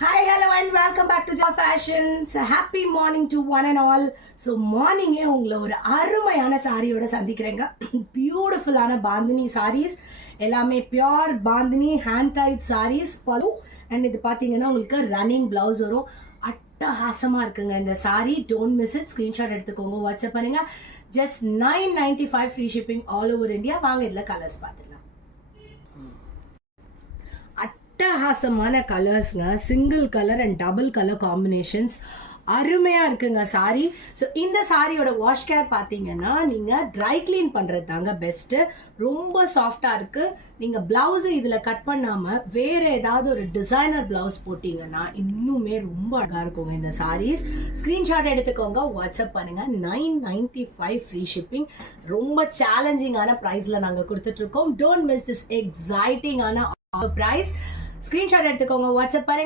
Hi, hello and welcome back to Java Fashions. Happy morning to one and all. So morning உங்களை ஒரு அருமையான சாரியோட சந்திக்கிறேங்க. பியூட்டிஃபுல்லான பாந்தினி சாரீஸ் எல்லாமே pure bandhani hand tied saris pallu and இது பார்த்தீங்கன்னா உங்களுக்கு ரன்னிங் பிளவுஸ் வரும். அட்டகாசமாக இருக்குங்க இந்த sari. Don't miss it. Screenshot எடுத்துக்கோங்க, வாட்ஸ்அப் பண்ணுங்க. Just 995 free shipping all over India. வாங்க இதில் கலர்ஸ் பார்த்துக்கலாம். அட்டகாசமான கலர்ஸ்ங்க, single colour and double colour combinations அருமையாக இருக்குங்க சாரி. ஸோ இந்த சாரியோட வாஷ் கேர் பார்த்தீங்கன்னா நீங்கள் ட்ரை கிளீன் பண்ணுறது தாங்க பெஸ்ட்டு. ரொம்ப சாஃப்டாக இருக்குது. நீங்கள் ப்ளவுஸு இதில் கட் பண்ணாமல் வேறு ஏதாவது ஒரு டிசைனர் ப்ளவுஸ் போட்டிங்கன்னா இன்னுமே ரொம்ப அழகாக இருக்குங்க இந்த சாரீஸ். ஸ்க்ரீன்ஷாட் எடுத்துக்கோங்க, வாட்ஸ்அப் பண்ணுங்கள். 995 ஃப்ரீ ஷிப்பிங். ரொம்ப சேலஞ்சிங்கான ப்ரைஸில் நாங்கள் கொடுத்துட்ருக்கோம். டோன்ட் மிஸ் திஸ் எக்ஸைட்டிங்கான ப்ரைஸ். ஸ்க்ரீன்ஷாட் எடுத்துக்கோங்க, வாட்ஸ்அப் பண்ணுங்க.